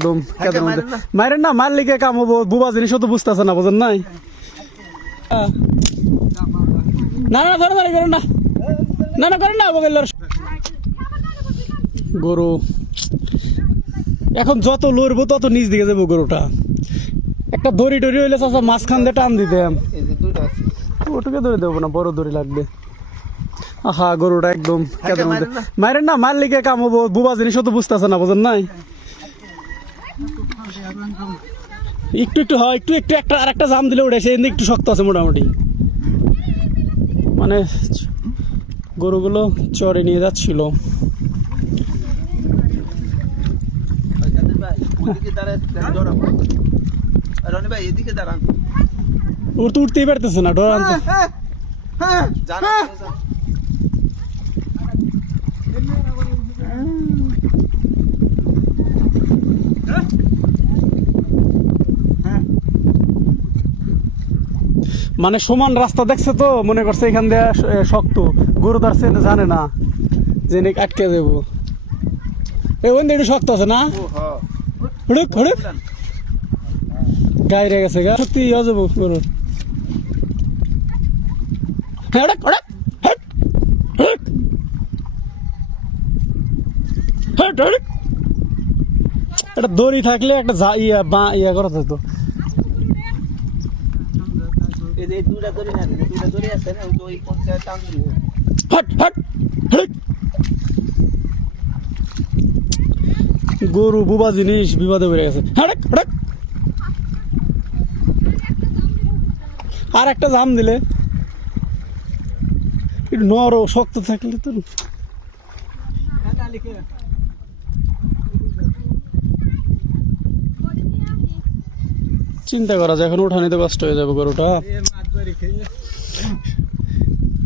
একদম কেদার মধ্যে মারেন না, মারলে কে কাম হবো, বুবা জিনিস তো বুঝতেছে না, বুঝেন নাই? না না ধরে ধরে করেন না, না না করেন না বগের গরু। এখন যত লড়বো তত নিচ দিকে যাবো গরুটা। একটা দড়ি টড়ি হইলে চাচা মাঝখান দিয়ে টান দিতাম, ওটাকে ধরে দেবো না, বড় দড়ি লাগবে। আহা গরুটা একদম কেদার মধ্যে মারেন না, মারলে কে কাম হবো, বুবা জিনিস তো বুঝতেছে না, বুঝেন নাই? একটু একটু হয়, একটু একটু একটা আর একটা জাম দিলে ওঠে, সে একটু শক্ত আছে মোটামুটি। মানে গরুগুলো চরে নিয়ে যাচ্ছিল। ওর তো উঠতেই পারতেছে না, ডর আনতে। মানে সমান রাস্তা দেখছে তো মনে করছে এখান দিয়ে শক্ত, গরু তার চেয়ে জানে না যে আটকে যাবো। এই ওই একটু শক্ত আছে না, হুড়ুক হুড়ুক গায়ে গেছে গা, সত্যি হয়ে যাবো গরু। একটা দড়ি থাকলে একটা ইয়া করা যেত। গরু বুবা জিনিস বিপদে পড়ে গেছে। আর একটা জাম দিলে একটু নরম শক্ত থাকলে তো চিন্তা করা যায়, এখন উঠানিতে কষ্ট হয়ে যাবে গরুটা।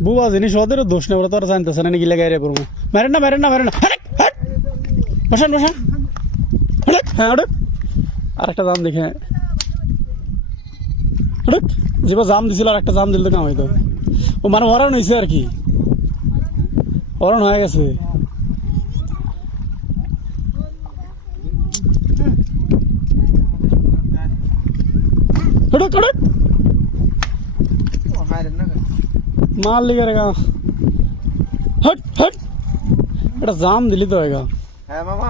বুবা জিনিস ওদেরও দোষ নেই, ওরা তো আর জানতেছে না নাকি লেগে পড়বো। মেরেন না মেরেন না মেরেন না, বসেন বসেন। হ্যাঁ ওটা আর একটা জাম দেখে যেবা জাম দিছিল আর একটা জাম দিল তো কাম হইতো। ও মানে হরণ হয়েছে আর কি, হরণ হয়ে গেছে। মার লিগে রেগা হট হট, এটা জাম দিলি তো হয়গা। হ্যাঁ মামা